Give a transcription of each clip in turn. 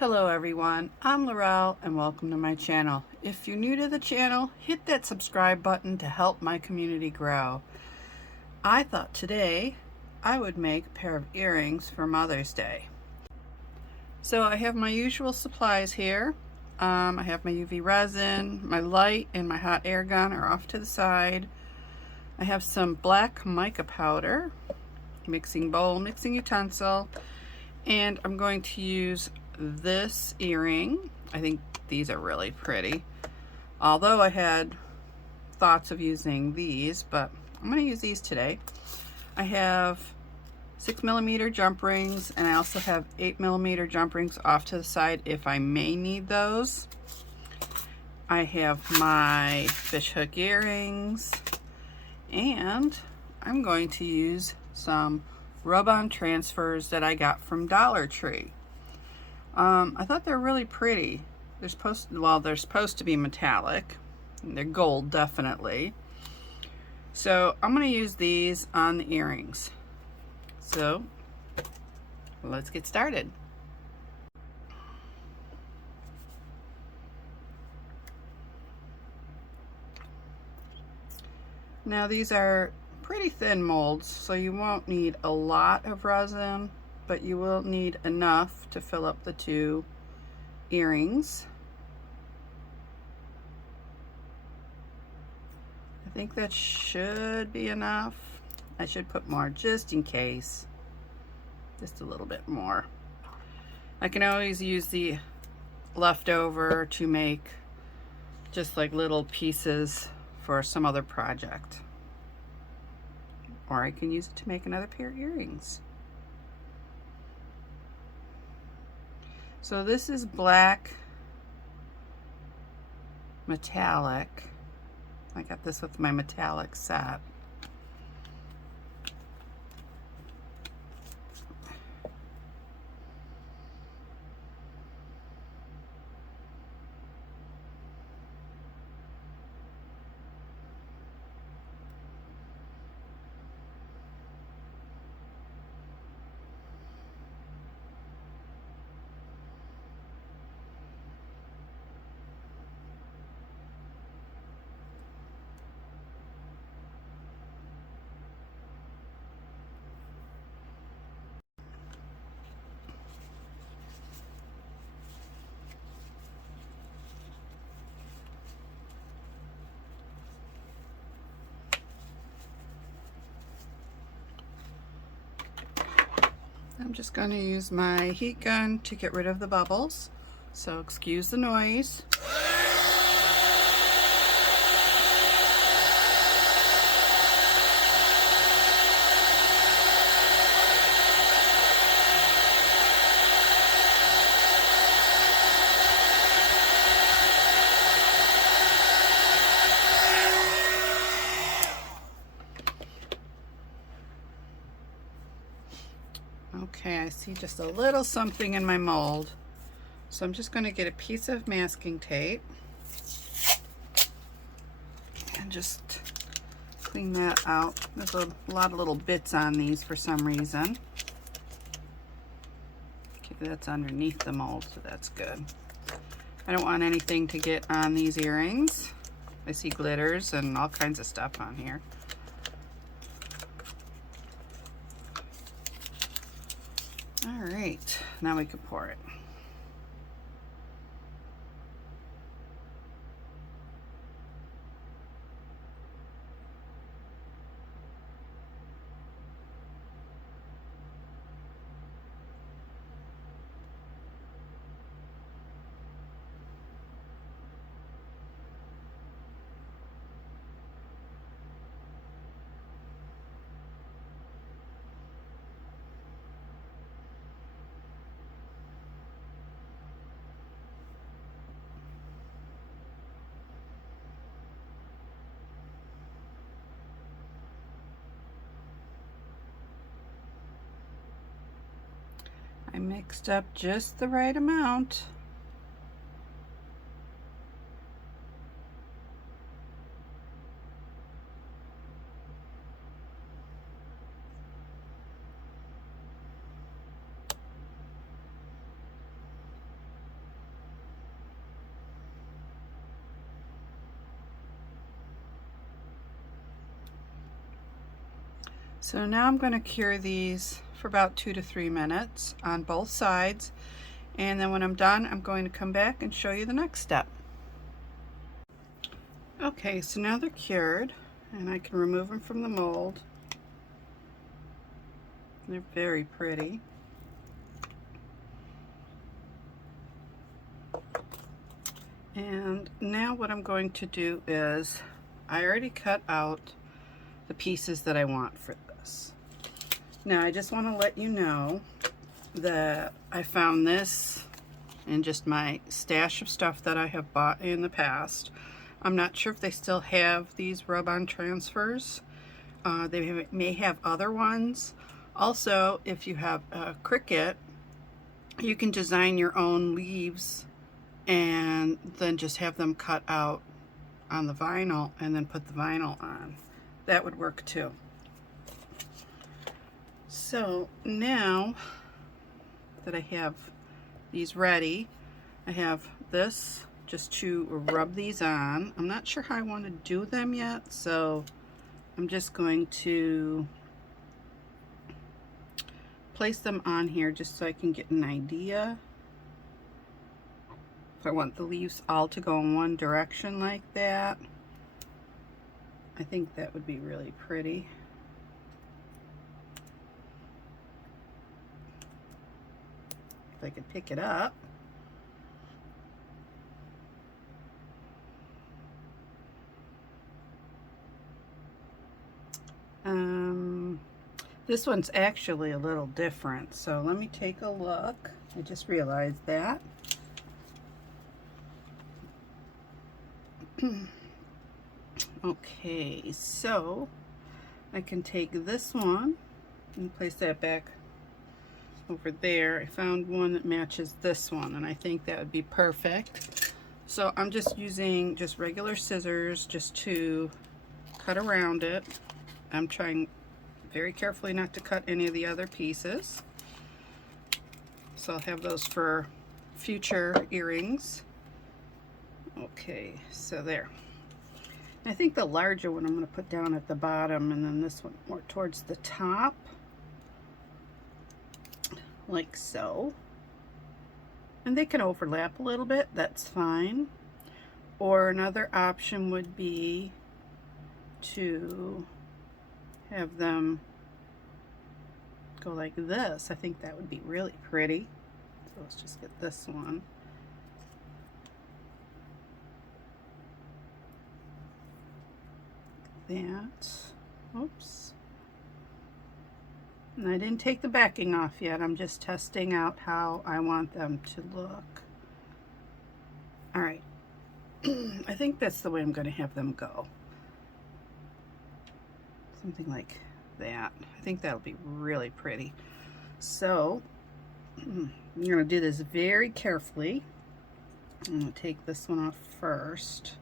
Hello everyone, I'm Laurel and welcome to my channel. If you're new to the channel, hit that subscribe button to help my community grow. I thought today I would make a pair of earrings for Mother's Day. So I have my usual supplies here. I have my UV resin, my light, and my hot air gun are off to the side. I have some black mica powder, mixing bowl, mixing utensil, and I'm going to use this earring. I think these are really pretty. Although I had thoughts of using these, but I'm going to use these today. I have 6mm jump rings, and I also have 8mm jump rings off to the side if I may need those. I have my fishhook earrings, and I'm going to use some rub-on transfers that I got from Dollar Tree. I thought they're really pretty. They're supposed to be metallic. They're gold, definitely. So I'm going to use these on the earrings. So let's get started. Now these are pretty thin molds, so you won't need a lot of resin, but you will need enough to fill up the two earrings. I think that should be enough. I should put more just in case. Just a little bit more. I can always use the leftover to make just like little pieces for some other project. Or I can use it to make another pair of earrings. So this is black metallic. I got this with my metallic set. I'm just going to use my heat gun to get rid of the bubbles, so excuse the noise. Okay, I see just a little something in my mold. So I'm just going to get a piece of masking tape and just clean that out. There's a lot of little bits on these for some reason. Okay, that's underneath the mold, so that's good. I don't want anything to get on these earrings. I see glitters and all kinds of stuff on here. All right, now we can pour it. I mixed up just the right amount. So now I'm going to cure these for about 2 to 3 minutes on both sides, and then when I'm done I'm going to come back and show you the next step. Okay, so now they're cured and I can remove them from the mold. They're very pretty. And now what I'm going to do is, I already cut out the pieces that I want for this. Now I just want to let you know that I found this in just my stash of stuff that I have bought in the past. I'm not sure if they still have these rub-on transfers. They may have other ones. Also, if you have a Cricut, you can design your own leaves and then just have them cut out on the vinyl and then put the vinyl on. That would work too. So now that I have these ready, I have this just to rub these on. I'm not sure how I want to do them yet, so I'm just going to place them on here just so I can get an idea. If I want the leaves all to go in one direction like that, I think that would be really pretty. If I could pick it up. This one's actually a little different, so let me take a look. I just realized that. Okay, so I can take this one and place that back over there. I found one that matches this one, and I think that would be perfect. So I'm just using just regular scissors just to cut around it. I'm trying very carefully not to cut any of the other pieces. So I'll have those for future earrings. Okay, so there. I think the larger one I'm going to put down at the bottom, and then this one more towards the top, like so. And they can overlap a little bit, that's fine. Or another option would be to have them go like this. I think that would be really pretty. So let's just get this one. That. Oops. And I didn't take the backing off yet. I'm just testing out how I want them to look. All right. I think that's the way I'm going to have them go. Something like that. I think that'll be really pretty. So I'm going to do this very carefully. I'm going to take this one off first.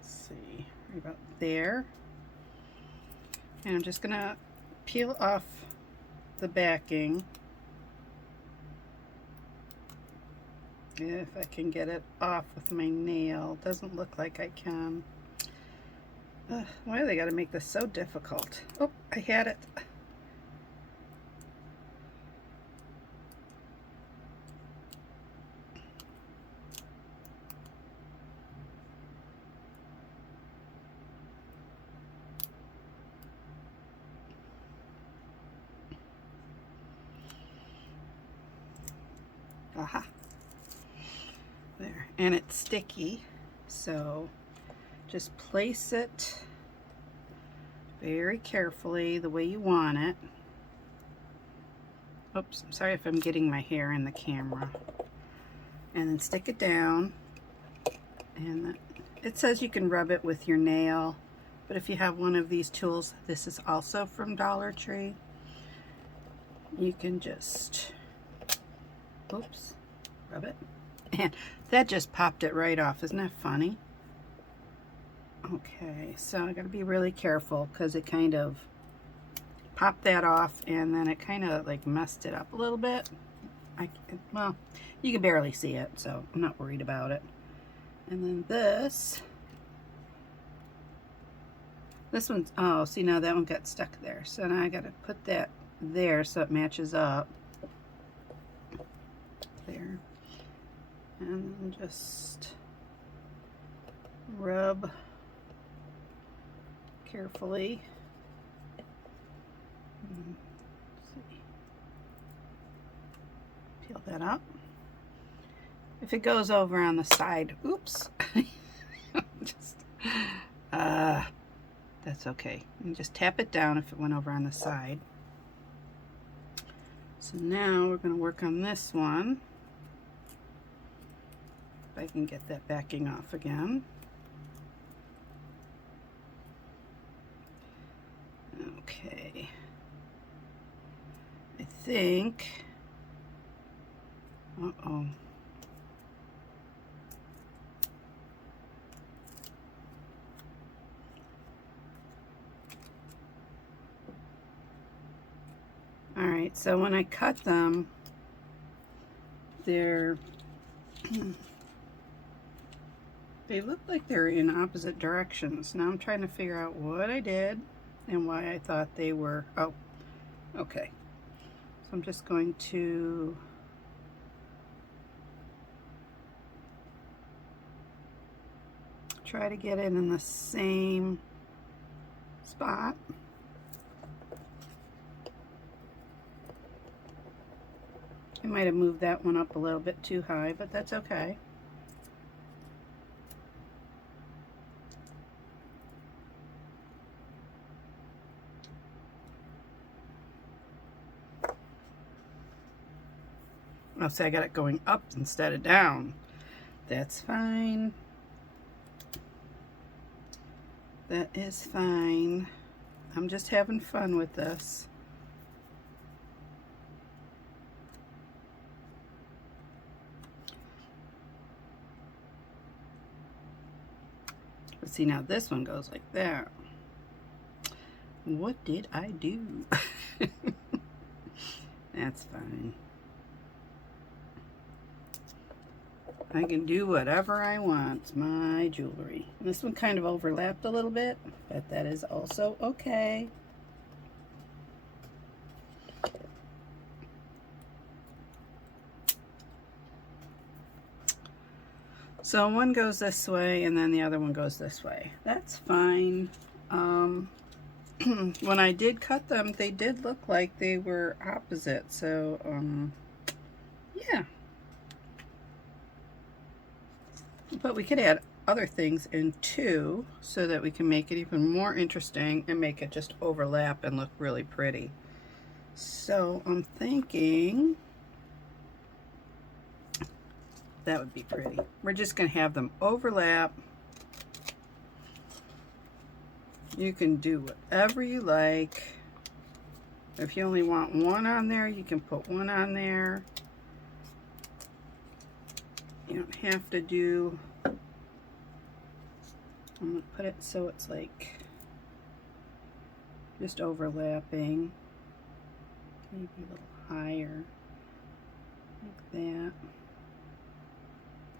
Let's see, right about there. And I'm just going to peel off the backing. If I can get it off with my nail. Doesn't look like I can. Why do they got to make this so difficult? Oh, I had it. Aha. There. And it's sticky, so just place it very carefully the way you want it. Oops, I'm sorry if I'm getting my hair in the camera. And then stick it down. And it says you can rub it with your nail, but if you have one of these tools, this is also from Dollar Tree, you can just, oops, rub it. And that just popped it right off. Isn't that funny? Okay, so I gotta be really careful because it kind of popped that off, and then it kind of like messed it up a little bit. Well, you can barely see it, so I'm not worried about it. And then this, This one's, oh, see, now that one got stuck there. So now I got to put that there so it matches up. There. And then just rub carefully. See. Peel that up. If it goes over on the side, oops. Just, that's okay. And just tap it down if it went over on the side. So now we're going to work on this one. If I can get that backing off again. Okay. I think, uh-oh. All right, so when I cut them, they look like they're in opposite directions. Now I'm trying to figure out what I did and why I thought they were, oh, okay. So I'm just going to try to get it in the same spot. I might have moved that one up a little bit too high, but that's okay. Oh, see, I got it going up instead of down. That's fine. That is fine. I'm just having fun with this. But see, now this one goes like that. What did I do? That's fine. I can do whatever I want. It's my jewelry. And this one kind of overlapped a little bit, but that is also okay. So one goes this way and then the other one goes this way. That's fine. When I did cut them, they did look like they were opposite. So, yeah. But we could add other things in too, so that we can make it even more interesting and make it just overlap and look really pretty. So I'm thinking that would be pretty. We're just going to have them overlap. You can do whatever you like. If you only want one on there, you can put one on there. You don't have to do, I'm going to put it so it's like just overlapping, maybe a little higher, like that.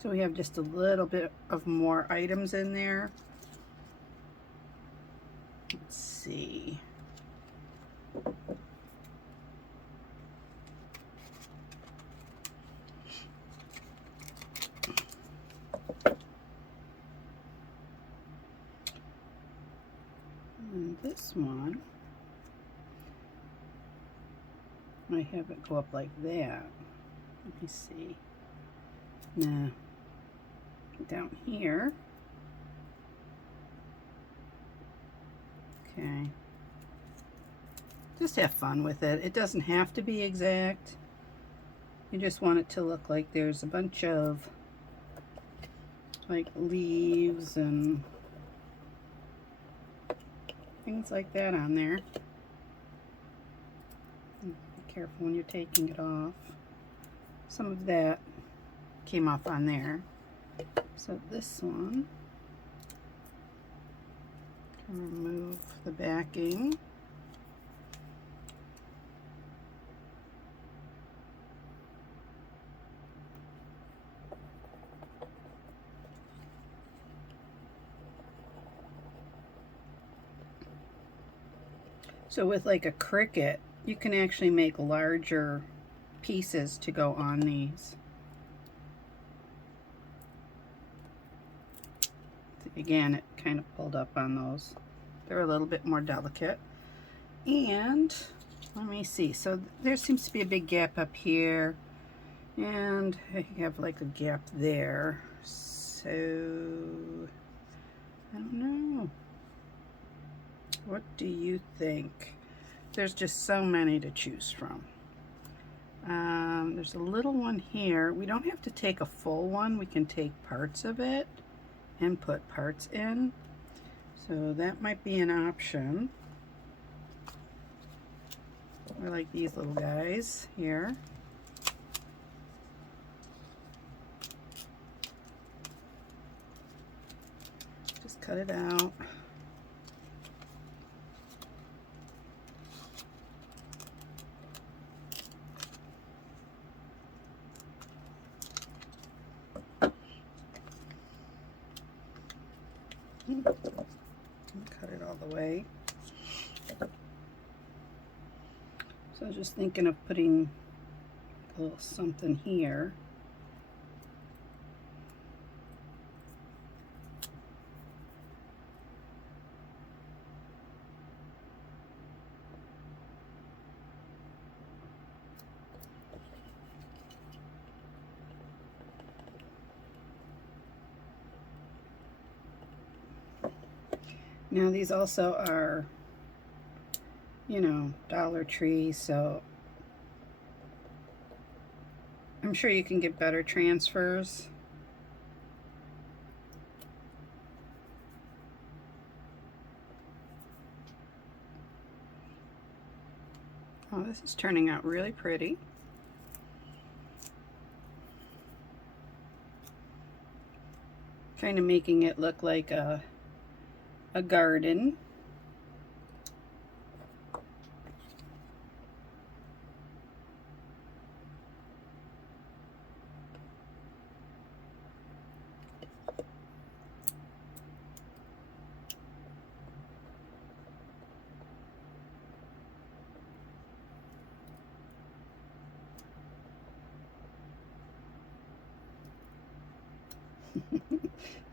So we have just a little bit of more items in there. Let's see. And this one, I have it go up like that. Let me see. Nah. Down here. Okay. Just have fun with it. It doesn't have to be exact. You just want it to look like there's a bunch of like leaves and things like that on there. Be careful when you're taking it off. Some of that came off on there. So this one, remove the backing. So with like a cricut, you can actually make larger pieces to go on these. Again, it kind of pulled up on those. They're a little bit more delicate. And let me see. So there seems to be a big gap up here. And I have like a gap there. So I don't know. What do you think? There's just so many to choose from. There's a little one here. We don't have to take a full one. We can take parts of it and put parts in. So that might be an option. I like these little guys here. Just cut it out. Cut it all the way. So I was just thinking of putting a little something here. Now these also are, you know, Dollar Tree, so I'm sure you can get better transfers. Oh, this is turning out really pretty. Kind of making it look like a garden.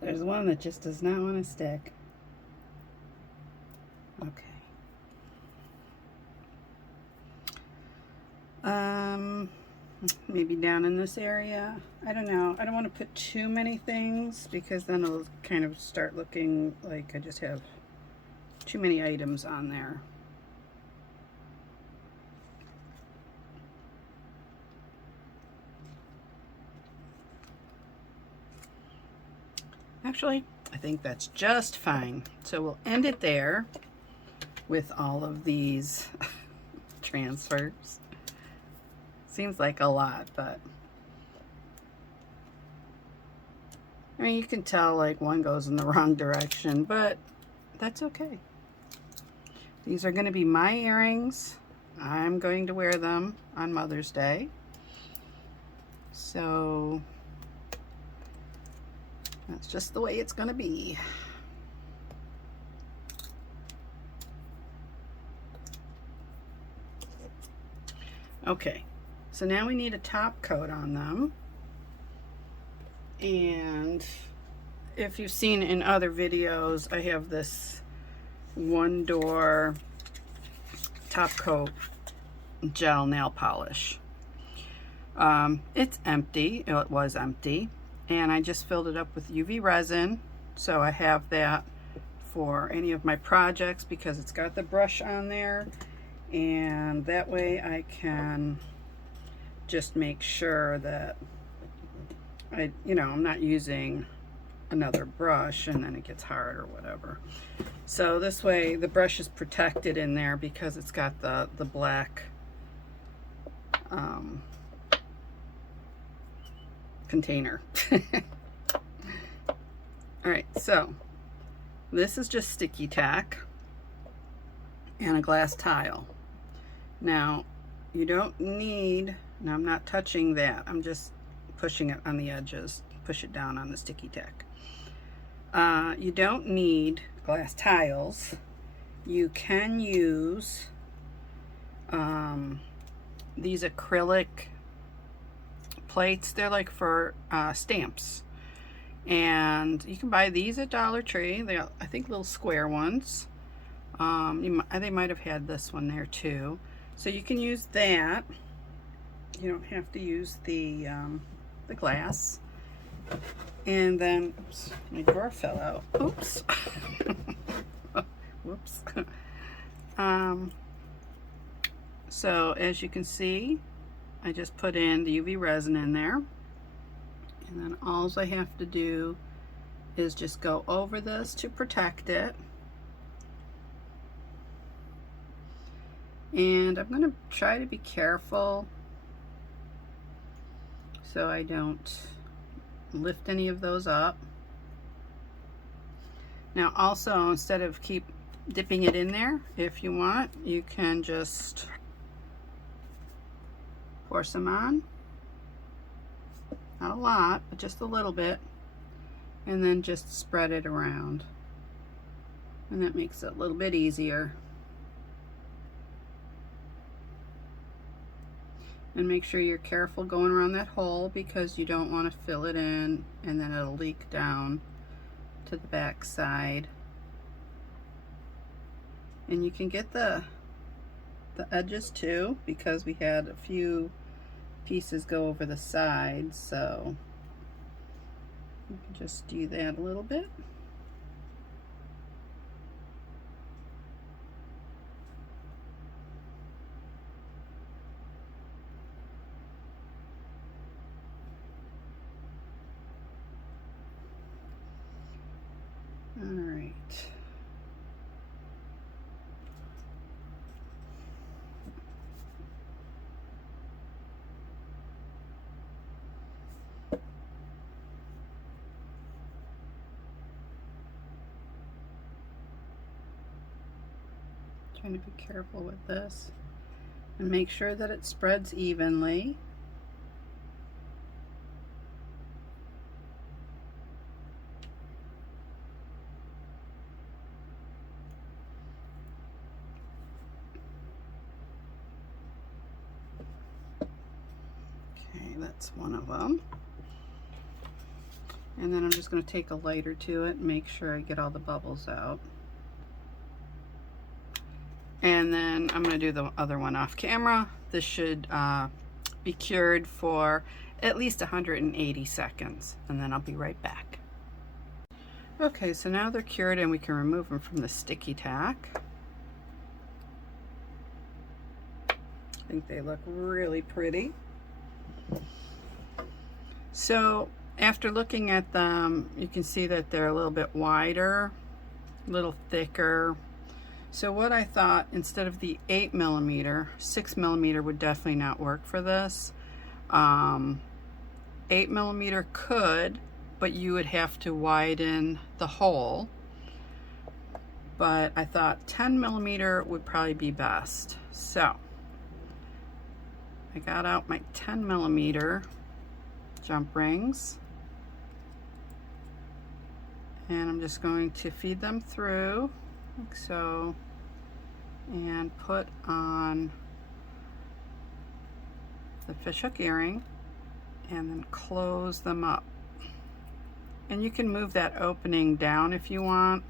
There's one that just does not want to stick. Okay. Maybe down in this area. I don't know. I don't want to put too many things because then it'll kind of start looking like I just have too many items on there. Actually, I think that's just fine. So we'll end it there with all of these transfers. Seems like a lot, but I mean, you can tell like one goes in the wrong direction, but that's okay. These are going to be my earrings. I'm going to wear them on Mother's Day. So that's just the way it's going to be. Okay, so now we need a top coat on them. And if you've seen in other videos, I have this One Door top coat gel nail polish. It's empty. It was empty. And I just filled it up with UV resin. So I have that for any of my projects because it's got the brush on there. And that way I can just make sure that I'm not using another brush and then it gets hard or whatever. So this way the brush is protected in there because it's got the black container. Alright, so this is just sticky tack and a glass tile. Now you don't need, now I'm not touching that, I'm just pushing it on the edges, push it down on the sticky tack. You don't need glass tiles, you can use these acrylic plates. They're like for stamps, and you can buy these at Dollar Tree. They got, I think, little square ones. They might have had this one there too, so you can use that. You don't have to use the glass. And then, oops, my drawer fell out. Oops. Whoops. So as you can see, I just put in the UV resin in there, and then all I have to do is just go over this to protect it. And I'm going to try to be careful so I don't lift any of those up. Now also, instead of keep dipping it in there, if you want, you can just pour some on. Not a lot, but just a little bit, and then just spread it around, and that makes it a little bit easier. And make sure you're careful going around that hole, because you don't want to fill it in and then it'll leak down to the back side. And you can get the edges too, because we had a few pieces go over the sides, so you can just do that a little bit. All right. Trying to be careful with this and make sure that it spreads evenly. Okay, that's one of them. And then I'm just going to take a lighter to it and make sure I get all the bubbles out. And then I'm going to do the other one off camera. This should be cured for at least 180 seconds, and then I'll be right back. Okay, so now they're cured and we can remove them from the sticky tack. I think they look really pretty. So after looking at them, you can see that they're a little bit wider, a little thicker. So what I thought, instead of the 8mm, 6mm would definitely not work for this. 8mm could, but you would have to widen the hole. But I thought 10mm would probably be best. So I got out my 10mm jump rings, and I'm just going to feed them through like so, and put on the fishhook earring, and then close them up. And you can move that opening down if you want,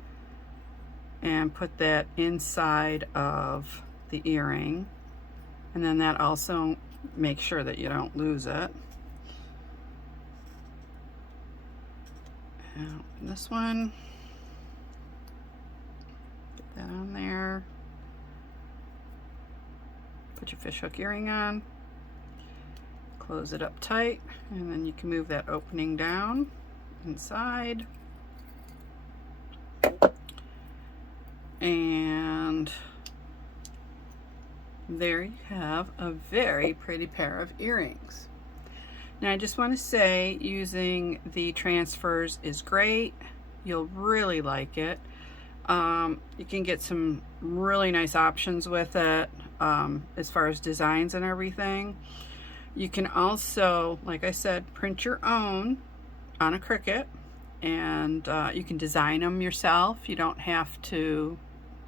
and put that inside of the earring, and then that also makes sure that you don't lose it. And this one, that on there, put your fishhook earring on, close it up tight, and then you can move that opening down inside, and there you have a very pretty pair of earrings. Now I just want to say, using the transfers is great. You'll really like it. You can get some really nice options with it, as far as designs and everything. You can also, like I said, print your own on a Cricut, and you can design them yourself. You don't have to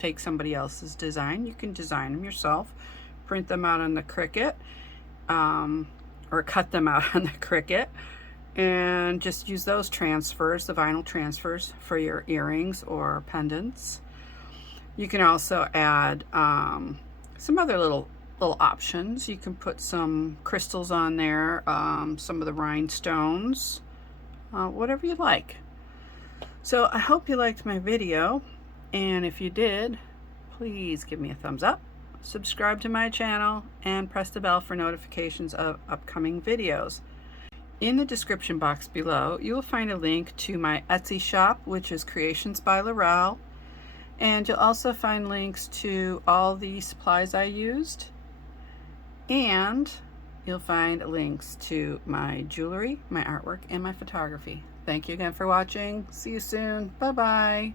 take somebody else's design. You can design them yourself, print them out on the Cricut, or cut them out on the Cricut, and just use those transfers, the vinyl transfers, for your earrings or pendants. You can also add some other little options. You can put some crystals on there, some of the rhinestones, whatever you like. So I hope you liked my video, and if you did, please give me a thumbs up, subscribe to my channel, and press the bell for notifications of upcoming videos. In the description box below, you will find a link to my Etsy shop, which is Creations by Laurel, and you'll also find links to all the supplies I used, and you'll find links to my jewelry, my artwork, and my photography. Thank you again for watching. See you soon. Bye-bye.